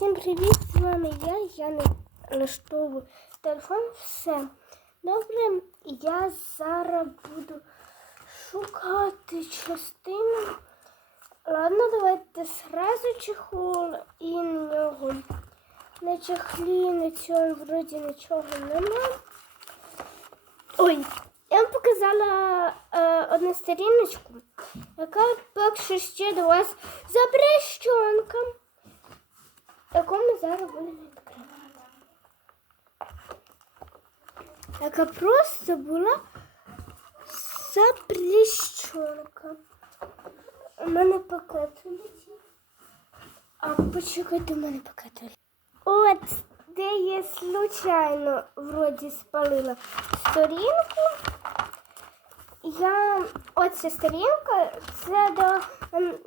Всім привіт! З вами я. Я налаштовую телефон. Все добре. Я зараз буду шукати частину. Ладно, давайте сразу чехол і нього. На чехлі, на цьому вроді нічого нема. Ой, я вам показала е, одну сторіночку, яка поки ще до вас запрещенка, яку ми зараз будемо відкривати. Яка просто була запрещенка. У мене пакет улетів. А почекайте, у мене пакет улетів. От, де я случайно вроді спалила сторінку. Я оця сторінка, це до ем,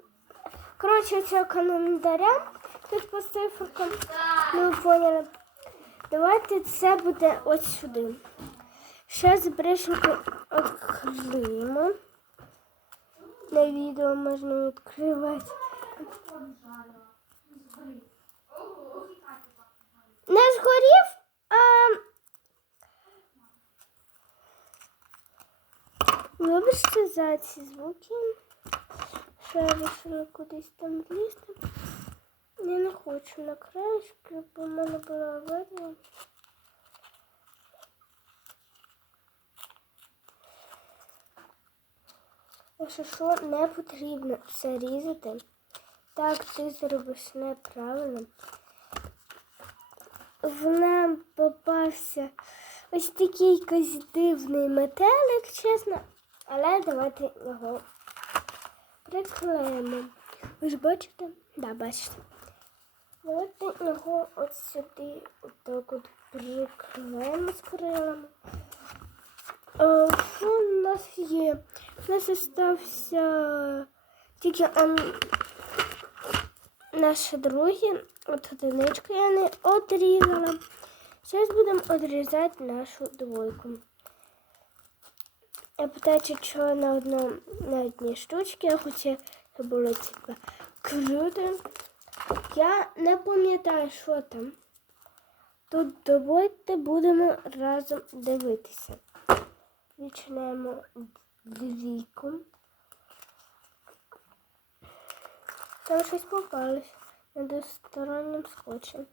коротше цього календаря. Тут по цифрам. Ну, поняли. Давайте це буде ось сюди. Ще збрешенько відкриємо. На відео можна відкривати. Не згорів, а вибачте за ці звуки. Що я вирішила кудись там влізти. Хочу на краєшки, бо в мене була аварія. Якщо що, не потрібно це різати. Так, ти зробиш неправильно. В нам попався ось такий якийсь дивний метелик, чесно. Але давайте його приклеїмо. Ви ж бачите? Да, бачите. Давайте його от сюди отак от приклеїмо з крилами. Е, Що у нас є? У нас залишився тільки ем, наші другі. От одиничку я не одрізала. Зараз будемо одрізати нашу двойку. Я питаю, що на одній штучці, хоча це було типа круто. Я не пам'ятаю, що там. Тут давайте будемо разом дивитися. Почнемо двійку. Там щось попалось на двостороннім скотчем.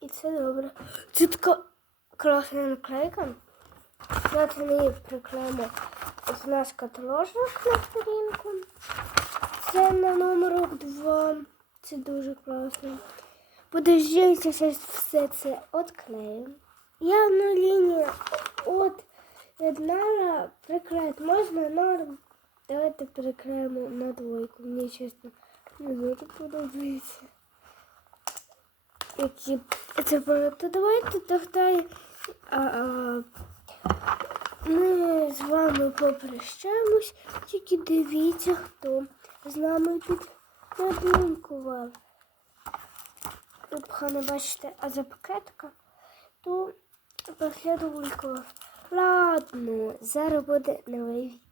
І це добре. Це така класна наклейка. Давайте ми її приклеїмо наш каталожок на сторінку. Це на номерок 2. Це дуже класно. Подождіть, зараз все це відклею. Я на лінію от єднала приклеїти. Можна норм. Давайте приклеїмо на двойку. Мені чесно не дуже подобається. Які це багато. Давайте тоді а, а, ми з вами попрощаємось. Тільки дивіться, хто з нами тут надумкував. Якщо не бачите, а за пакетка, то послідовникував. Ладно, зараз буде новий відео.